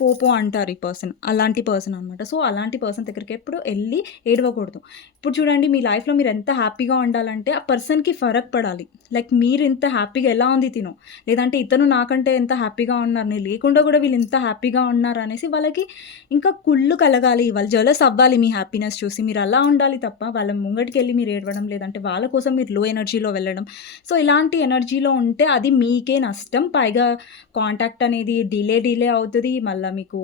పోపో అంటారు ఈ పర్సన్ అలాంటి పర్సన్ అనమాట సో అలాంటి పర్సన్ దగ్గరికి ఎప్పుడు వెళ్ళి ఏడవకూడదు. ఇప్పుడు చూడండి మీ లైఫ్లో మీరు ఎంత హ్యాపీగా ఉండాలంటే ఆ పర్సన్కి ఫరక్ పడాలి. లైక్ మీరు ఇంత హ్యాపీగా ఎలా ఉంది తిను? లేదంటే ఇతను నాకంటే ఎంత హ్యాపీగా ఉన్నారు? నేను లేకుండా కూడా వీళ్ళు ఇంత హ్యాపీగా ఉన్నారు అనేసి వాళ్ళకి ఇంకా కుళ్ళు కలగాలి. వాళ్ళు జలస్ అవ్వాలి మీ హ్యాపీనెస్ చూసి. మీరు అలా ఉండాలి తప్ప వాళ్ళ ముంగటికి వెళ్ళి మీరు ఏడవడం లేదంటే వాళ్ళ కోసం మీరు లో ఎనర్జీలో వెళ్ళడం. సో ఇలాంటి ఎనర్జీలో ఉంటే అది మీకే నష్టం. పైగా కాంటాక్ట్ అనేది డిలే డిలే అవుతుంది. మళ్ళీ మీకు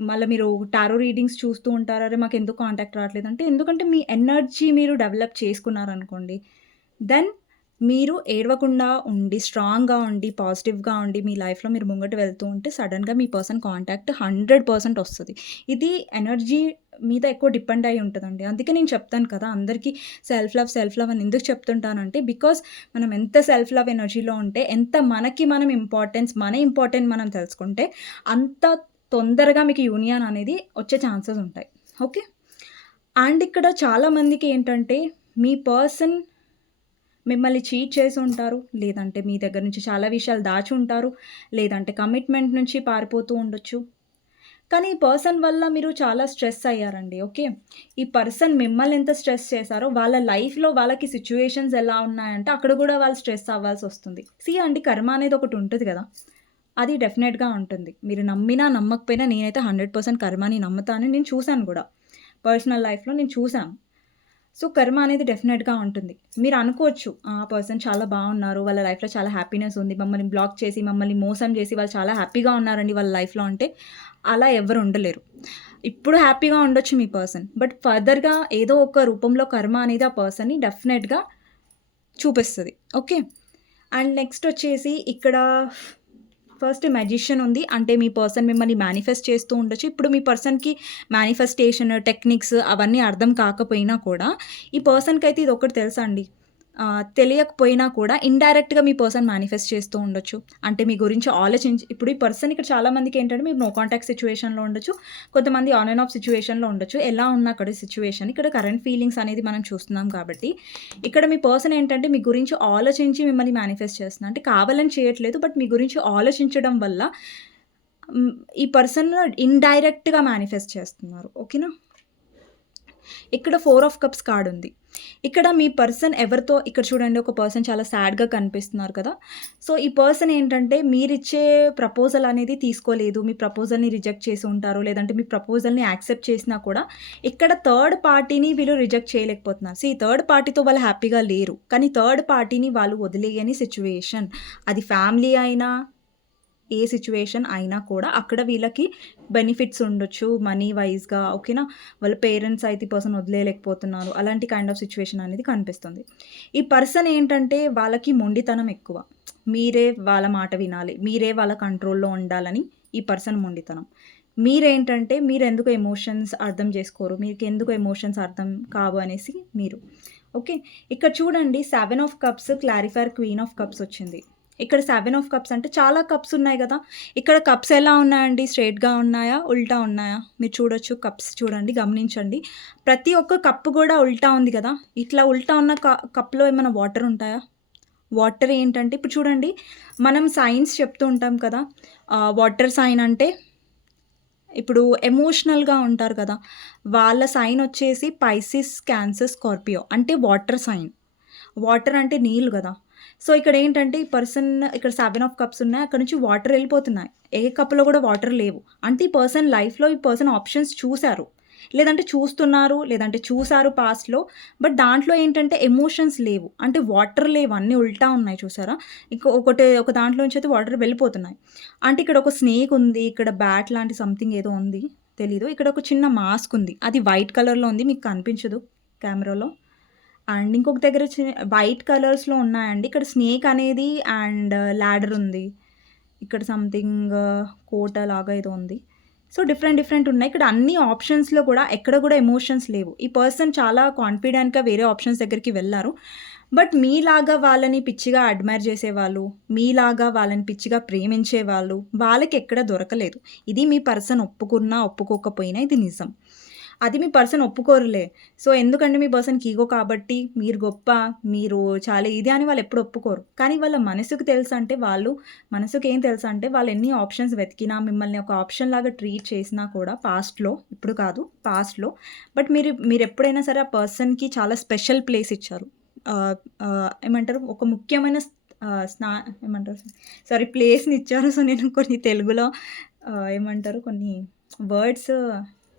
మళ్ళీ మీరు టారో రీడింగ్స్ చూస్తూ ఉంటారే. మాకు ఎందుకు కాంటాక్ట్ రావట్లేదు? అంటే ఎందుకంటే మీ ఎనర్జీ మీరు డెవలప్ చేసుకున్నారనుకోండి దెన్ మీరు ఏడవకుండా ఉండి స్ట్రాంగ్గా ఉండి పాజిటివ్గా ఉండి మీ లైఫ్లో మీరు ముంగట వెళ్తూ ఉంటే సడన్గా మీ పర్సన్ కాంటాక్ట్ హండ్రెడ్ పర్సెంట్ వస్తుంది. ఇది ఎనర్జీ మీద ఎక్కువ డిపెండ్ అయి ఉంటుందండి. అందుకే నేను చెప్తాను కదా అందరికీ సెల్ఫ్ లవ్ సెల్ఫ్ లవ్ అని ఎందుకు చెప్తుంటానంటే బికాస్ మనం ఎంత సెల్ఫ్ లవ్ ఎనర్జీలో ఉంటే ఎంత మనకి మనం ఇంపార్టెన్స్ మన ఇంపార్టెంట్ మనం తెలుసుకుంటే అంత తొందరగా మీకు యూనియన్ అనేది వచ్చే ఛాన్సెస్ ఉంటాయి. ఓకే అండ్ ఇక్కడ చాలామందికి ఏంటంటే మీ పర్సన్ మిమ్మల్ని చీట్ చేసి ఉంటారు లేదంటే మీ దగ్గర నుంచి చాలా విషయాలు దాచి ఉంటారు లేదంటే కమిట్మెంట్ నుంచి పారిపోతూ ఉండొచ్చు. కానీ ఈ పర్సన్ వల్ల మీరు చాలా స్ట్రెస్ అయ్యారండి ఓకే? ఈ పర్సన్ మిమ్మల్ని ఎంత స్ట్రెస్ చేశారో వాళ్ళ లైఫ్లో వాళ్ళకి సిచ్యువేషన్స్ ఎలా ఉన్నాయంటే అక్కడ కూడా వాళ్ళు స్ట్రెస్ అవ్వాల్సి వస్తుంది. సి అండి కర్మ అనేది ఒకటి ఉంటుంది కదా? అది డెఫినెట్గా ఉంటుంది. మీరు నమ్మినా నమ్మకపోయినా నేనైతే హండ్రెడ్ పర్సెంట్ కర్మని నమ్ముతాను. నేను చూశాను కూడా. పర్సనల్ లైఫ్లో నేను చూశాను. సో కర్మ అనేది డెఫినెట్గా ఉంటుంది. మీరు అనుకోవచ్చు ఆ పర్సన్ చాలా బాగున్నారు వాళ్ళ లైఫ్లో చాలా హ్యాపీనెస్ ఉంది మమ్మల్ని బ్లాక్ చేసి మమ్మల్ని మోసం చేసి వాళ్ళు చాలా హ్యాపీగా ఉన్నారండి వాళ్ళ లైఫ్లో అంటే అలా ఎవరు ఉండలేరు. ఇప్పుడు హ్యాపీగా ఉండొచ్చు మీ పర్సన్ బట్ ఫర్దర్గా ఏదో ఒక రూపంలో కర్మ అనేది ఆ పర్సన్ని డెఫినెట్గా చూపిస్తుంది. ఓకే? అండ్ నెక్స్ట్ వచ్చేసి ఇక్కడ ఫస్ట్ మెజిషియన్ ఉంది. అంటే మీ పర్సన్ మిమ్మల్ని మేనిఫెస్ట్ చేస్తూ ఉండొచ్చు. ఇప్పుడు మీ పర్సన్కి మేనిఫెస్టేషన్ టెక్నిక్స్ అవన్నీ అర్థం కాకపోయినా కూడా ఈ పర్సన్కి అయితే ఇది ఒకటి తెలుసా అండి? తెలియకపోయినా కూడా ఇండైరెక్ట్గా మీ పర్సన్ మేనిఫెస్ట్ చేస్తూ ఉండొచ్చు. అంటే మీ గురించి ఆలోచించి ఇప్పుడు ఈ పర్సన్ ఇక్కడ చాలామందికి ఏంటంటే మీరు నో కాంటాక్ట్ సిచ్యువేషన్లో ఉండొచ్చు. కొంతమంది ఆన్ అండ్ ఆఫ్ సిచ్యువేషన్లో ఉండొచ్చు. ఎలా ఉన్నా అక్కడ సిచ్యువేషన్ ఇక్కడ కరెంట్ ఫీలింగ్స్ అనేది మనం చూస్తున్నాం కాబట్టి ఇక్కడ మీ పర్సన్ ఏంటంటే మీ గురించి ఆలోచించి మిమ్మల్ని మేనిఫెస్ట్ చేస్తున్నారు అంటే కావాలని చేయట్లేదు బట్ మీ గురించి ఆలోచించడం వల్ల ఈ పర్సన్ ఇండైరెక్ట్గా మేనిఫెస్ట్ చేస్తున్నారు. ఓకేనా ఇక్కడ ఫోర్ ఆఫ్ కప్స్ కార్డ్ ఉంది. ఇక్కడ మీ పర్సన్ ఎవరితో ఇక్కడ చూడండి ఒక పర్సన్ చాలా సాడ్గా కనిపిస్తున్నారు కదా. సో ఈ పర్సన్ ఏంటంటే మీరిచ్చే ప్రపోజల్ అనేది తీసుకోలేదు మీ ప్రపోజల్ని రిజెక్ట్ చేసి ఉంటారు లేదంటే మీ ప్రపోజల్ని యాక్సెప్ట్ చేసినా కూడా ఇక్కడ థర్డ్ పార్టీని వీళ్ళు రిజెక్ట్ చేయలేకపోతున్నారు. సో ఈ థర్డ్ పార్టీతో వాళ్ళు హ్యాపీగా లేరు కానీ థర్డ్ పార్టీని వాళ్ళు వదిలేయని సిచ్యువేషన్. అది ఫ్యామిలీ అయినా ఏ సిచ్యువేషన్ అయినా కూడా అక్కడ వీళ్ళకి బెనిఫిట్స్ ఉండొచ్చు మనీ వైజ్గా ఓకేనా? వాళ్ళ పేరెంట్స్ అయితే పర్సన్ వదిలేయలేకపోతున్నారు. అలాంటి కైండ్ ఆఫ్ సిచ్యువేషన్ అనేది కనిపిస్తుంది. ఈ పర్సన్ ఏంటంటే వాళ్ళకి మొండితనం ఎక్కువ. మీరే వాళ్ళ మాట వినాలి. మీరే వాళ్ళ కంట్రోల్లో ఉండాలని ఈ పర్సన్ మొండితనం. మీరేంటంటే మీరు ఎందుకు ఎమోషన్స్ అర్థం చేసుకోరు? మీకు ఎందుకు ఎమోషన్స్ అర్థం కావు అనేసి మీరు. ఓకే? ఇక్కడ చూడండి seven of cups clarifier queen of cups వచ్చింది. ఇక్కడ సెవెన్ ఆఫ్ కప్స్ అంటే చాలా కప్స్ ఉన్నాయి కదా. ఇక్కడ కప్స్ ఎలా ఉన్నాయండి? స్ట్రైట్గా ఉన్నాయా? ఉల్టా ఉన్నాయా? మీరు చూడొచ్చు కప్స్ చూడండి గమనించండి. ప్రతి ఒక్క కప్పు కూడా ఉల్టా ఉంది కదా. ఇట్లా ఉల్టా ఉన్న క కప్లో ఏమైనా వాటర్ ఉంటాయా? వాటర్ ఏంటంటే ఇప్పుడు చూడండి మనం సైన్స్ చెప్తూ ఉంటాం కదా. వాటర్ సైన్ అంటే ఇప్పుడు ఎమోషనల్గా ఉంటారు కదా. వాళ్ళ సైన్ వచ్చేసి పైసిస్ క్యాన్సర్ స్కార్పియో అంటే వాటర్ సైన్. వాటర్ అంటే నీళ్ళు కదా. సో ఇక్కడ ఏంటంటే ఈ పర్సన్ ఇక్కడ సెవెన్ ఆఫ్ కప్స్ ఉన్నాయి అక్కడ నుంచి వాటర్ వెళ్ళిపోతున్నాయి. ఏ కప్లో కూడా వాటర్ లేవు. అంటే ఈ పర్సన్ లైఫ్లో ఈ పర్సన్ ఆప్షన్స్ చూశారు. లేదంటే చూస్తున్నారు లేదంటే చూశారు పాస్ట్లో బట్ దాంట్లో ఏంటంటే ఎమోషన్స్ లేవు. అంటే వాటర్ లేవు అన్నీ ఉల్టా ఉన్నాయి చూసారా? ఇంకో ఒకటి ఒక దాంట్లో నుంచి అయితే వాటర్ వెళ్ళిపోతున్నాయి. అంటే ఇక్కడ ఒక స్నేక్ ఉంది ఇక్కడ బ్యాట్ లాంటి సంథింగ్ ఏదో ఉంది తెలీదు. ఇక్కడ ఒక చిన్న మాస్క్ ఉంది. అది వైట్ కలర్లో ఉంది మీకు కనిపించదు కెమెరాలో అండ్ ఇంకొక దగ్గర వైట్ కలర్స్లో ఉన్నాయండి. ఇక్కడ స్నేక్ అనేది అండ్ ల్యాడర్ ఉంది. ఇక్కడ సంథింగ్ కోట లాగా ఏదో ఉంది. సో డిఫరెంట్ డిఫరెంట్ ఉన్నాయి. ఇక్కడ అన్ని ఆప్షన్స్లో కూడా ఎక్కడ కూడా ఎమోషన్స్ లేవు. ఈ పర్సన్ చాలా కాన్ఫిడెంట్గా వేరే ఆప్షన్స్ దగ్గరికి వెళ్ళారు. బట్ మీలాగా వాళ్ళని పిచ్చిగా అడ్మైర్ చేసేవాళ్ళు మీలాగా వాళ్ళని పిచ్చిగా ప్రేమించే వాళ్ళు వాళ్ళకి ఎక్కడ దొరకలేదు. ఇది మీ పర్సన్ ఒప్పుకున్నా ఒప్పుకోకపోయినా ఇది నిజం. అది మీ పర్సన్ ఒప్పుకోరులే. సో ఎందుకంటే మీ పర్సన్కి ఈగో కాబట్టి మీరు గొప్ప మీరు చాలా ఇది అని వాళ్ళు ఎప్పుడు ఒప్పుకోరు. కానీ వాళ్ళ మనసుకు తెలుసు అంటే వాళ్ళు మనసుకు ఏం తెలుసు అంటే వాళ్ళు ఎన్ని ఆప్షన్స్ వెతికినా మిమ్మల్ని ఒక ఆప్షన్ లాగా ట్రీట్ చేసినా కూడా పాస్ట్లో ఇప్పుడు కాదు పాస్ట్లో బట్ మీరు మీరు ఎప్పుడైనా సరే ఆ పర్సన్కి చాలా స్పెషల్ ప్లేస్ ఇచ్చారు. ఏమంటారు? ఒక ముఖ్యమైన స్నా ఏమంటారు? సారీ ప్లేస్ని ఇచ్చారు. సో నేను కొన్ని తెలుగులో ఏమంటారు? కొన్ని వర్డ్స్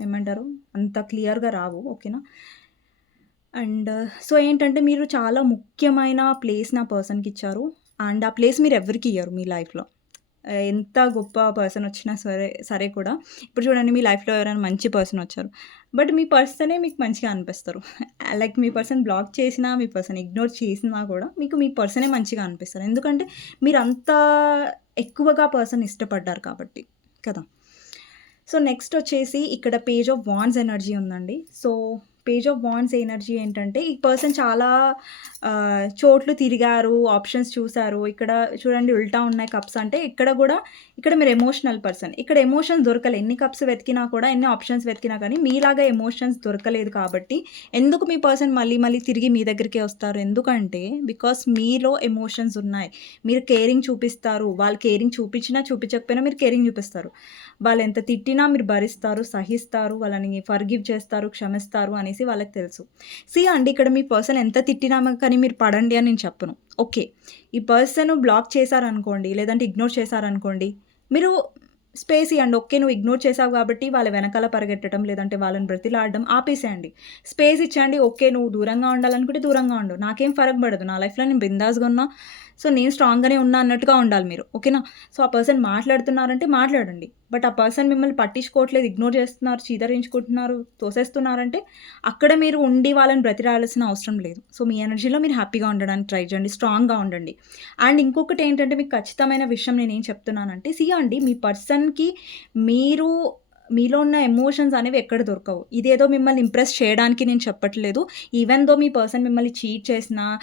ఏమంటారు? అంత క్లియర్గా రావు ఓకేనా? అండ్ సో ఏంటంటే మీరు చాలా ముఖ్యమైన ప్లేస్ నా పర్సన్కి ఇచ్చారు. అండ్ ఆ ప్లేస్ మీరు ఎవరికి ఇయ్యరు మీ లైఫ్లో? ఎంత గొప్ప పర్సన్ వచ్చినా సరే సరే కూడా. ఇప్పుడు చూడండి మీ లైఫ్లో ఎవరైనా మంచి పర్సన్ వచ్చారు. బట్ మీ పర్సనే మీకు మంచిగా అనిపిస్తారు. [laughs] లైక్ మీ పర్సన్ బ్లాక్ చేసినా మీ పర్సన్ ఇగ్నోర్ చేసినా కూడా మీకు మీ పర్సనే మంచిగా అనిపిస్తారు. ఎందుకంటే మీరు అంత ఎక్కువగా పర్సన్ ఇష్టపడ్డారు కాబట్టి కదా? సో నెక్స్ట్ వచ్చేసి ఇక్కడ పేజ్ ఆఫ్ వాన్స్ ఎనర్జీ ఉందండి. So page of wands energy ఏంటంటే ఈ పర్సన్ చాలా చోట్లు తిరిగారు ఆప్షన్స్ చూసారు ఇక్కడ చూడండి ఉల్టా ఉన్నాయి కప్స్ అంటే ఇక్కడ కూడా ఇక్కడ మీరు ఎమోషనల్ పర్సన్. ఇక్కడ ఎమోషన్స్ దొరకలేదు ఎన్ని కప్స్ వెతికినా కూడా ఎన్ని ఆప్షన్స్ వెతికినా కానీ మీలాగా ఎమోషన్స్ దొరకలేదు కాబట్టి ఎందుకు మీ పర్సన్ మళ్ళీ మళ్ళీ తిరిగి మీ దగ్గరికే వస్తారు? ఎందుకంటే బికాస్ మీలో ఎమోషన్స్ ఉన్నాయి. మీరు కేరింగ్ చూపిస్తారు. వాళ్ళు కేరింగ్ చూపించినా చూపించకపోయినా మీరు కేరింగ్ చూపిస్తారు. వాళ్ళు ఎంత తిట్టినా మీరు భరిస్తారు సహిస్తారు వాళ్ళని ఫర్గివ్ చేస్తారు క్షమిస్తారు అనేసి వాళ్ళకి తెలుసు. సి అండి ఇక్కడ మీ పర్సన్ ఎంత తిట్టినా కానీ మీరు పడండి అని నేను చెప్పను. ఓకే ఈ పర్సన్ బ్లాక్ చేశారనుకోండి లేదంటే ఇగ్నోర్ చేశారనుకోండి మీరు స్పేస్ ఇవ్వండి ఓకే నువ్వు ఇగ్నోర్ చేసావు కాబట్టి వాళ్ళ వెనకాల పరిగెట్టడం లేదంటే వాళ్ళని బ్రతిలాడడం ఆపేసేయండి. స్పేస్ ఇచ్చండి ఓకే నువ్వు దూరంగా ఉండాలనుకుంటే దూరంగా ఉండు. నాకేం ఫరక్ పడదు. నా లైఫ్లో నేను బిందాస్గా ఉన్నా సో నేను స్ట్రాంగ్గానే ఉన్నా అన్నట్టుగా ఉండాలి మీరు. ఓకేనా సో ఆ పర్సన్ మాట్లాడుతున్నారంటే మాట్లాడండి. బట్ ఆ పర్సన్ మిమ్మల్ని పట్టించుకోవట్లేదు ఇగ్నోర్ చేస్తున్నారు చీదరించుకుంటున్నారు తోసేస్తున్నారంటే అక్కడ మీరు ఉండి వాళ్ళని బ్రతిరాడాల్సిన అవసరం లేదు. సో మీ ఎనర్జీలో మీరు హ్యాపీగా ఉండడానికి ట్రై చేయండి స్ట్రాంగ్గా ఉండండి. అండ్ ఇంకొకటి ఏంటంటే మీకు ఖచ్చితమైన విషయం నేను ఏం చెప్తున్నానంటే సియండి అండి మీ పర్సన్కి మీరు మీలో ఉన్న ఎమోషన్స్ అనేవి ఎక్కడ దొరకవు. ఇదేదో మిమ్మల్ని ఇంప్రెస్ చేయడానికి నేను చెప్పట్లేదు. ఈవెన్ దో మీ పర్సన్ మిమ్మల్ని చీట్ చేసినా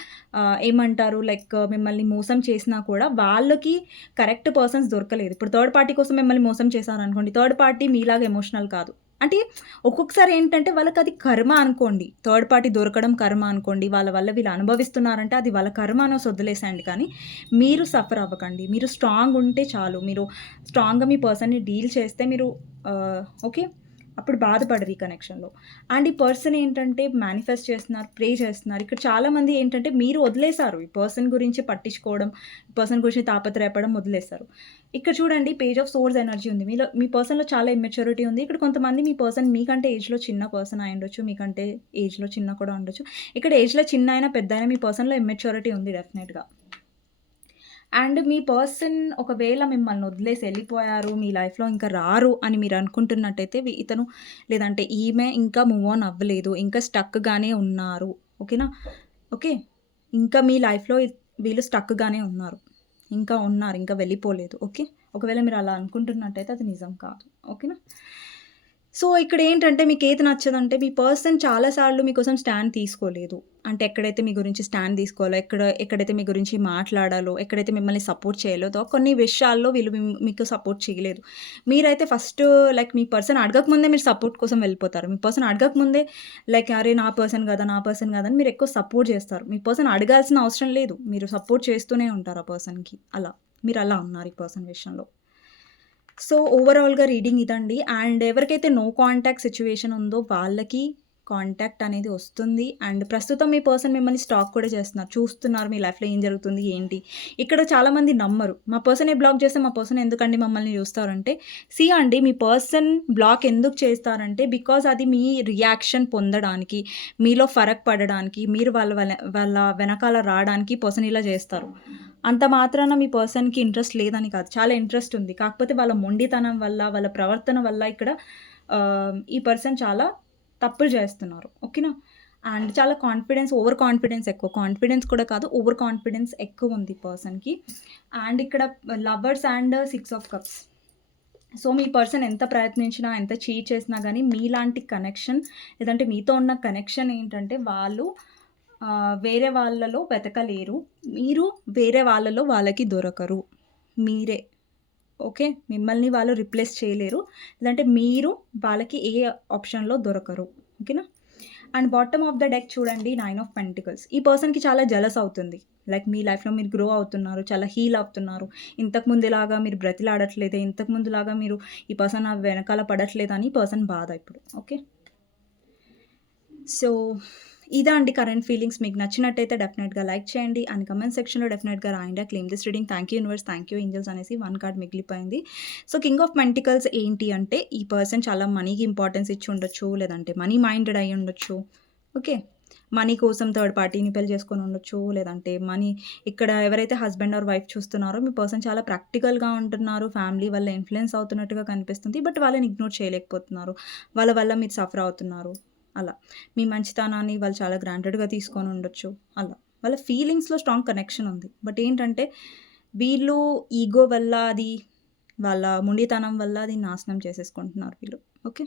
ఏమంటారు? లైక్ మిమ్మల్ని మోసం చేసినా కూడా వాళ్ళకి కరెక్ట్ పర్సన్స్ దొరకలేదు. ఇప్పుడు థర్డ్ పార్టీ కోసం మిమ్మల్ని మోసం చేశారనుకోండి థర్డ్ పార్టీ మీలాగా ఎమోషనల్ కాదు. అంటే ఒక్కొక్కసారి ఏంటంటే వాళ్ళకి అది కర్మ అనుకోండి. థర్డ్ పార్టీ దొరకడం కర్మ అనుకోండి. వాళ్ళ వల్ల వీళ్ళు అనుభవిస్తున్నారంటే అది వాళ్ళ కర్మ అని వదిలేసేయండి కానీ మీరు సఫర్ అవ్వకండి. మీరు స్ట్రాంగ్ ఉంటే చాలు. మీరు స్ట్రాంగ్గా మీ పర్సన్ని డీల్ చేస్తే మీరు ఓకే? అప్పుడు బాధపడరు ఈ కనెక్షన్లో. అండ్ ఈ పర్సన్ ఏంటంటే మేనిఫెస్ట్ చేస్తున్నారు ప్రే చేస్తున్నారు. ఇక్కడ చాలామంది ఏంటంటే మీరు వదిలేశారు. ఈ పర్సన్ గురించి పట్టించుకోవడం ఈ పర్సన్ గురించి తాపత్రయపడం వదిలేస్తారు ఇక్కడ చూడండి పేజ్ ఆఫ్ సోర్స్ ఎనర్జీ ఉంది. మీలో మీ పర్సన్లో చాలా ఇమ్మెచ్యూరిటీ ఉంది. ఇక్కడ కొంతమంది మీ పర్సన్ మీకంటే ఏజ్లో చిన్న పర్సన్ అయి ఉండొచ్చు మీకంటే ఏజ్లో చిన్న కూడా ఉండొచ్చు. ఇక్కడ ఏజ్లో చిన్న అయినా పెద్ద అయినా మీ పర్సన్లో ఇమ్మెచ్యూరిటీ ఉంది డెఫినెట్గా. అండ్ మీ పర్సన్ ఒకవేళ మిమ్మల్ని వదిలేసి వెళ్ళిపోయారు మీ లైఫ్లో ఇంకా రారు అని మీరు అనుకుంటున్నట్టయితే ఇతను లేదంటే ఈమె ఇంకా మూవ్ ఆన్ అవ్వలేదు ఇంకా స్టక్గానే ఉన్నారు. ఓకేనా? ఓకే? ఇంకా మీ లైఫ్లో వీళ్ళు స్టక్గానే ఉన్నారు. ఇంకా ఉన్నారు ఇంకా వెళ్ళిపోలేదు. ఓకే? ఒకవేళ మీరు అలా అనుకుంటున్నట్టయితే అది నిజం కాదు. ఓకేనా? సో ఇక్కడ ఏంటంటే మీకు ఏది నచ్చదంటే మీ పర్సన్ చాలాసార్లు మీకోసం స్టాండ్ తీసుకోలేదు అంటే ఎక్కడైతే మీ గురించి స్టాండ్ తీసుకోవాలో, ఎక్కడ ఎక్కడైతే మీ గురించి మాట్లాడాలో, ఎక్కడైతే మిమ్మల్ని సపోర్ట్ చేయలేదో కొన్ని విషయాల్లో వీళ్ళు మీకు సపోర్ట్ చేయలేదు. మీరైతే ఫస్ట్ లైక్ మీ పర్సన్ అడగకముందే మీరు సపోర్ట్ కోసం వెళ్ళిపోతారు. మీ పర్సన్ అడగకముందే లైక్ అరే! నా పర్సన్ కదా నా పర్సన్ కదా అని మీరు ఎక్కువ సపోర్ట్ చేస్తారు. మీ పర్సన్ అడగాల్సిన అవసరం లేదు. మీరు సపోర్ట్ చేస్తూనే ఉంటారు ఆ పర్సన్‌కి. అలా. మీరు అలా ఉన్నారు ఈ పర్సన్ విషయంలో. సో, ఓవరాల్‌గా రీడింగ్ ఇదండి. అండ్ ఎవరికైతే నో కాంటాక్ట్ సిచ్యువేషన్ ఉందో వాళ్ళకి కాంటాక్ట్ అనేది వస్తుంది. అండ్ ప్రస్తుతం మీ పర్సన్ మిమ్మల్ని స్టాక్ కూడా చేస్తున్నారు. చూస్తున్నారు మీ లైఫ్‌లో ఏం జరుగుతుంది? ఏంటి? ఇక్కడ చాలామంది నమ్మరు. మా పర్సనే బ్లాక్ చేస్తే మా పర్సన్ ఎందుకండి మమ్మల్ని చూస్తారంటే, సి అండి మీ పర్సన్ బ్లాక్ ఎందుకు చేస్తారంటే బికాజ్ అది మీ రియాక్షన్ పొందడానికి, మీలో ఫరక్ పడడానికి, మీరు వాళ్ళ వాళ్ళ వెనకాల రావడానికి పర్సన్ ఇలా చేస్తారు. అంత మాత్రాన మీ పర్సన్‌కి ఇంట్రెస్ట్ లేదని కాదు. చాలా ఇంట్రెస్ట్ ఉంది. కాకపోతే వాళ్ళ మొండితనం వల్ల, వాళ్ళ ప్రవర్తన వల్ల ఇక్కడ ఈ పర్సన్ చాలా తప్పులు చేస్తున్నారు. ఓకేనా? అండ్ చాలా కాన్ఫిడెన్స్, ఓవర్ కాన్ఫిడెన్స్ ఎక్కువ. కాన్ఫిడెన్స్ కూడా కాదు. ఓవర్ కాన్ఫిడెన్స్ ఎక్కువ ఉంది పర్సన్‌కి. అండ్ ఇక్కడ lovers and six of cups. So, me person ఎంత ప్రయత్నించినా, ఎంత చీట్ చేసినా కానీ మీలాంటి కనెక్షన్ లేదంటే మీతో ఉన్న కనెక్షన్ ఏంటంటే వాళ్ళు వేరే వాళ్ళలో వెతకలేరు. మీరు వేరే వాళ్ళలో వాళ్ళకి దొరకరు. మీరే. ఓకే. మిమ్మల్ని వాళ్ళు రిప్లేస్ చేయలేరు. లేదంటే మీరు వాళ్ళకి ఏ ఆప్షన్‌లో దొరకరు. ఓకేనా? And bottom of the deck చూడండి నైన్ ఆఫ్ పెంటికల్స్. ఈ పర్సన్‌కి చాలా జలస్ అవుతుంది. లైక్ మీ లైఫ్‌లో మీరు గ్రో అవుతున్నారు. చాలా హీల్ అవుతున్నారు. ఇంతకుముందులాగా మీరు బ్రతిలాడట్లేదే, ఇంతకుముందులాగా మీరు ఈ పర్సన్ నా వెనకాల పడట్లేదని ఈ పర్సన్ బాధ ఇప్పుడు. ఓకే. సో, ఇదా అండి కరెంట్ ఫీలింగ్స్. మీకు నచ్చినట్టయితే డెఫినెట్‌గా లైక్ చేయండి. అండ్ కమెంట్ సెక్షన్‌లో డెఫినెట్‌గా రాయండి. Claim this reading. Thank you universe, thank you angels అనేసి వన్ కార్డ్ మిగిలిపోయింది. సో, కింగ్ ఆఫ్ పెంటికల్స్ ఏంటి అంటే ఈ పర్సన్ చాలా మనీకి ఇంపార్టెన్స్ ఇచ్చి ఉండొచ్చు. లేదంటే మనీ మైండెడ్ అయ్యి ఉండొచ్చు. ఓకే. మనీ కోసం థర్డ్ పార్టీని పెళ్ళి చేసుకొని ఉండొచ్చు. లేదంటే మనీ ఇక్కడ ఎవరైతే హస్బెండ్ ఆర్ వైఫ్ చూస్తున్నారో మీ పర్సన్ చాలా ప్రాక్టికల్‌గా ఉంటున్నారు. ఫ్యామిలీ వల్ల ఇన్ఫ్లుయెన్స్ అవుతున్నట్టుగా కనిపిస్తుంది. బట్ వాళ్ళని ఇగ్నోర్ చేయలేకపోతున్నారు. వాళ్ళ వల్ల మీరు సఫర్ అవుతున్నారు. అలా. మీ మంచితనాన్ని వాళ్ళు చాలా గ్రాంటెడ్‌గా తీసుకొని ఉండొచ్చు. అలా. వాళ్ళ ఫీలింగ్స్‌లో స్ట్రాంగ్ కనెక్షన్ ఉంది. బట్ ఏంటంటే వీళ్ళు ఈగో వల్ల అది వాళ్ళ మొండితనం వల్ల అది నాశనం చేసేసుకుంటున్నారు వీళ్ళు. ఓకే.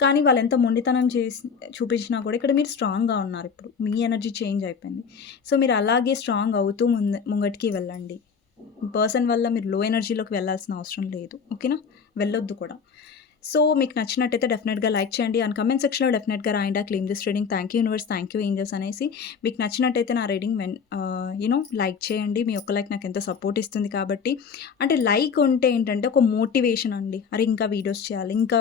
కానీ వాళ్ళు ఎంత మొండితనం చేసి చూపించినా కూడా ఇక్కడ మీరు స్ట్రాంగ్‌గా ఉన్నారు ఇప్పుడు. మీ ఎనర్జీ చేంజ్ అయిపోయింది. సో, మీరు అలాగే స్ట్రాంగ్ అవుతూ ముందు ముంగటికి వెళ్ళండి. పర్సన్ వల్ల మీరు లో ఎనర్జీలోకి వెళ్ళాల్సిన అవసరం లేదు. ఓకేనా? వెళ్ళొద్దు కూడా. సో, మీకు నచ్చినట్టయితే డెఫినెట్‌గా లైక్ చేయండి. అండ్ కమెంట్ సెక్షన్‌లో డెఫినెట్‌గా రాయండి. ఆ claim this reading. Thank you universe, thank you angels అనేసి. మీకు నచ్చినట్టయితే నా reading when you know you know like చేయండి. మీ ఒక్క లైక్ నాకు ఎంతో సపోర్ట్ ఇస్తుంది కాబట్టి. అంటే లైక్ ఉంటే ఏంటంటే ఒక మోటివేషన్ అండి. అరే! ఇంకా వీడియోస్ చేయాలి. ఇంకా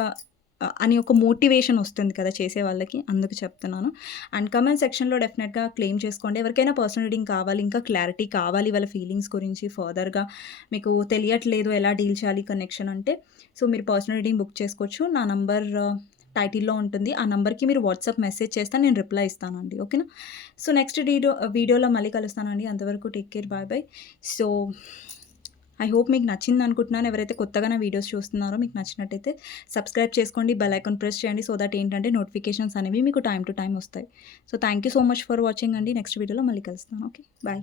అని ఒక మోటివేషన్ వస్తుంది కదా చేసే వాళ్ళకి. అందుకు చెప్తున్నాను. అండ్ కమెంట్ సెక్షన్‌లో డెఫినెట్‌గా క్లెయిమ్ చేసుకోండి. ఎవరికైనా పర్సనల్ రీడింగ్ కావాలి, ఇంకా క్లారిటీ కావాలి వాళ్ళ ఫీలింగ్స్ గురించి ఫర్దర్‌గా మీకు తెలియట్లేదు ఎలా డీల్ చేయాలి కనెక్షన్ అంటే సో, మీరు పర్సనల్ రీడింగ్ బుక్ చేసుకోవచ్చు. నా నంబర్ టైటిల్‌లో ఉంటుంది. ఆ నంబర్‌కి మీరు వాట్సాప్ మెసేజ్ చేస్తే నేను రిప్లై ఇస్తానండి. ఓకేనా? సో, నెక్స్ట్ వీడియో వీడియోలో మళ్ళీ కలుస్తానండి. అంతవరకు take care. Bye bye. So, I hope మీకు నచ్చింది అనుకుంటున్నాను. ఎవరైతే కొత్తగా నా వీడియోస్ చూస్తున్నారో మీకు నచ్చినట్టయితే సబ్స్క్రైబ్ చేసుకోండి. బెల్ ఐకాన్ ప్రెస్ చేయండి. సో దట్ ఏంటంటే నోటిఫికేషన్స్ అనేవి మీకు టైం టు టైమ్ వస్తాయి. So, thank you so much for watching అండి. నెక్స్ట్ వీడియోలో మళ్ళీ కలుస్తాను. ఓకే. బాయ్.